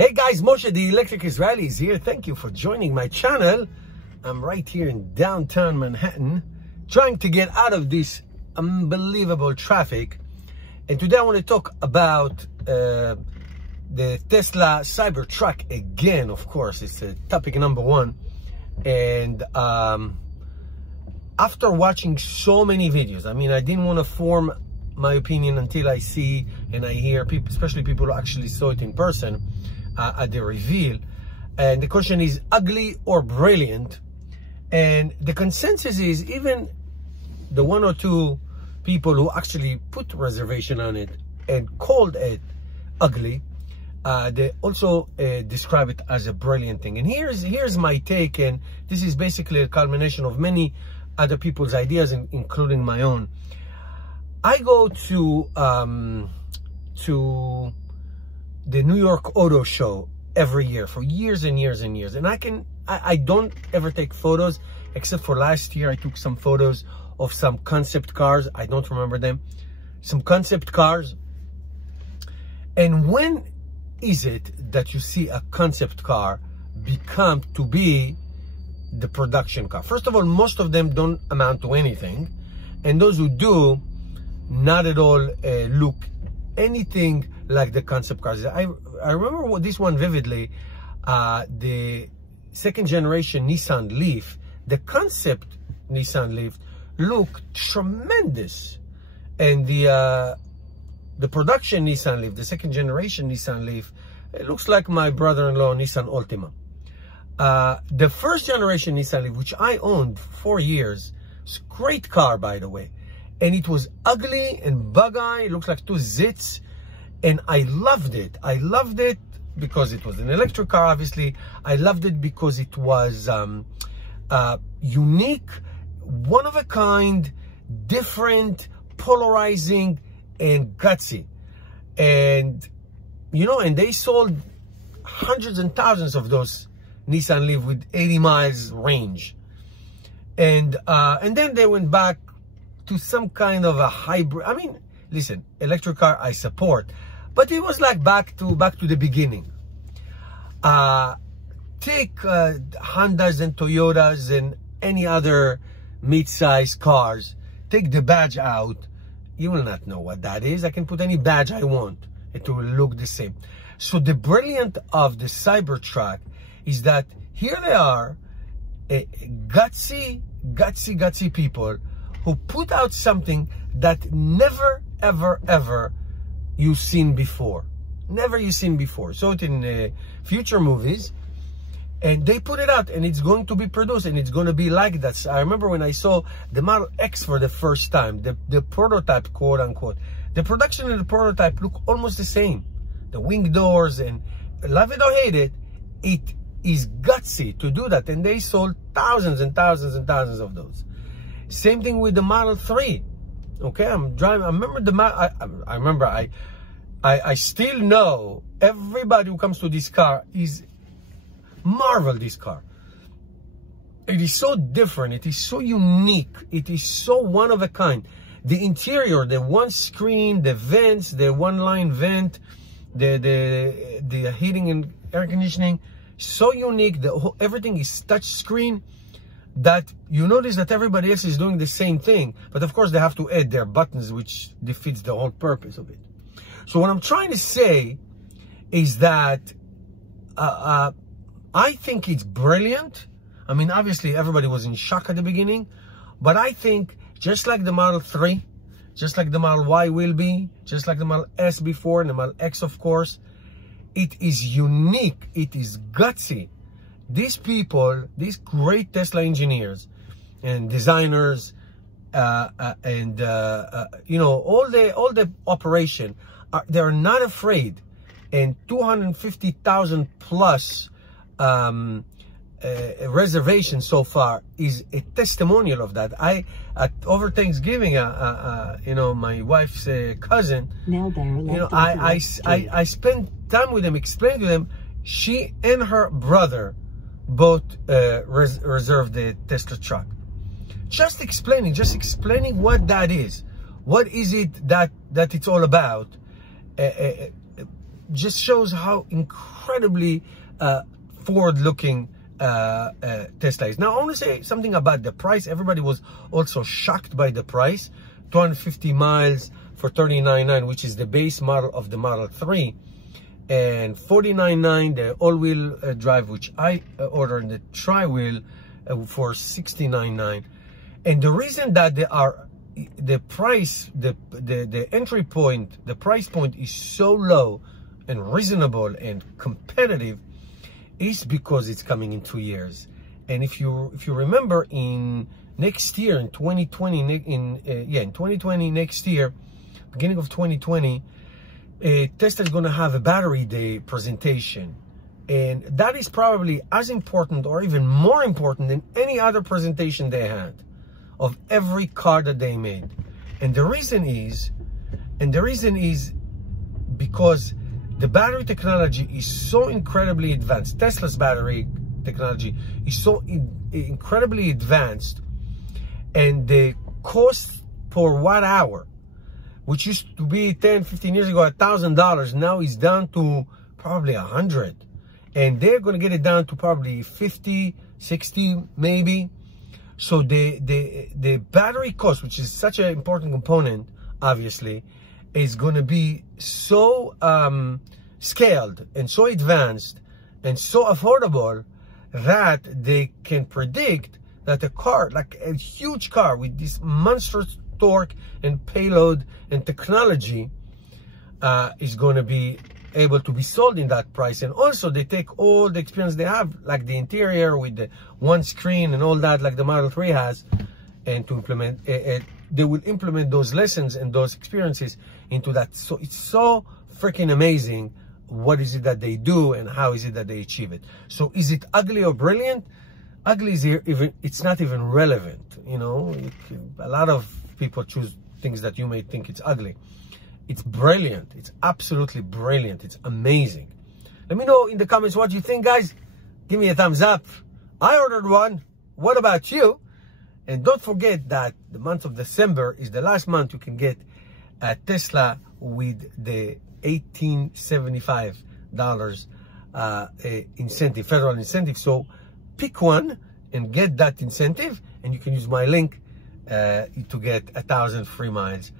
Hey guys, Moshe the Electric Israeli is here. Thank you for joining my channel. I'm right here in downtown Manhattan, trying to get out of this unbelievable traffic. And today I want to talk about the Tesla Cybertruck again. Of course, it's topic number one. And after watching so many videos, I mean, I didn't want to form my opinion until I see and I hear people, especially people who actually saw it in person at the reveal. And the question is ugly or brilliant? And the consensus is, even the one or two people who actually put reservation on it and called it ugly, they also describe it as a brilliant thing. And here's my take, and this is basically a culmination of many other people's ideas, including my own. I go to the New York Auto Show every year for years and years and years, and I don't ever take photos, except for last year I took some photos of some concept cars. I don't remember them. Some concept cars. And when is it that you see a concept car become to be the production car? First of all, most of them don't amount to anything, and those who do, not at all look anything like the concept cars. I remember this one vividly, the second generation Nissan Leaf. The concept Nissan Leaf looked tremendous, and the production Nissan Leaf, the second generation Nissan Leaf, it looks like my brother-in-law Nissan Altima. The first generation Nissan Leaf, which I owned for 4 years, it's a great car, by the way, and it was ugly and bug-eyed. It looked like two zits, and I loved it. I loved it because it was an electric car, obviously. I loved it because it was unique, one of a kind, different, polarizing, and gutsy. And you know, and they sold hundreds and thousands of those Nissan Leaf with 80 miles range. And then they went back to some kind of a hybrid. I mean, listen, electric car I support, but it was like back to the beginning. Take Hondas and Toyotas and any other mid-size cars. Take the badge out. You will not know what that is. I can put any badge I want. It will look the same. So the brilliant of the Cybertruck is that here they are, gutsy people who put out something that never, ever, ever you've seen before. Never you've seen before. So it in future movies, and they put it out, and it's going to be produced, and it's going to be like that. So I remember when I saw the Model X for the first time, the prototype, quote unquote, the production of the prototype look almost the same. The wing doors, and love it or hate it, it is gutsy to do that, and they sold thousands and thousands and thousands of those. Same thing with the Model 3. Okay, I'm driving. I remember I still know everybody who comes to this car is marvel this car. It is so different. It is so unique. It is so one of a kind. The interior, the one screen, the vents, the one line vent, the heating and air conditioning, so unique. Everything is touch screen. That you notice that everybody else is doing the same thing, but of course they have to add their buttons, which defeats the whole purpose of it. So what I'm trying to say is that I think it's brilliant. I mean, obviously everybody was in shock at the beginning, but I think just like the Model 3, just like the Model Y will be, just like the Model S before, and the Model X, of course, it is unique. It is gutsy. These people, these great Tesla engineers and designers, you know, all the operation, they're not afraid. And 250,000 plus reservations so far is a testimonial of that. Over Thanksgiving, you know, my wife's cousin, you know, I spent time with them, explained to them. She and her brother both reserved the Tesla truck. Just explaining what that is. What is it that it's all about? just shows how incredibly forward-looking Tesla is. Now, I want to say something about the price. Everybody was also shocked by the price. 250 miles for $39,900, which is the base model of the Model 3. And $49,900, the all-wheel drive, which I ordered, the tri-wheel for $69,900. And the reason that they are, the price, the entry point, the price point is so low and reasonable and competitive is because it's coming in 2 years. And if you remember, in next year, in 2020, in 2020 next year, beginning of 2020, Tesla is going to have a battery day presentation, and that is probably as important or even more important than any other presentation they had of every car that they made. And the reason is because the battery technology is so incredibly advanced. Tesla's battery technology is so incredibly advanced, and the cost per watt hour, which used to be 10, 15 years ago $1,000, now is down to probably 100. And they're going to get it down to probably 50, 60 maybe. So the battery cost, which is such an important component, obviously, is going to be so scaled and so advanced and so affordable that they can predict that a car, like a huge car with this monstrous torque and payload and technology, is going to be able to be sold in that price. And also they take all the experience they have, like the interior with the one screen and all that, like the Model 3 has, and to implement they will implement those lessons and those experiences into that. So it's so freaking amazing. What is it that they do and how is it that they achieve it? So is it ugly or brilliant? Ugly is here, even it's not even relevant. You know, a lot of people choose things that you may think it's ugly. It's brilliant. It's absolutely brilliant. It's amazing. Let me know in the comments what you think, guys. Give me a thumbs up. I ordered one. What about you? And don't forget that the month of December is the last month you can get a Tesla with the $1,875 incentive, federal incentive. So pick one and get that incentive, and you can use my link to get 1,000 free miles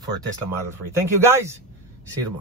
for a Tesla Model 3. Thank you, guys. See you tomorrow.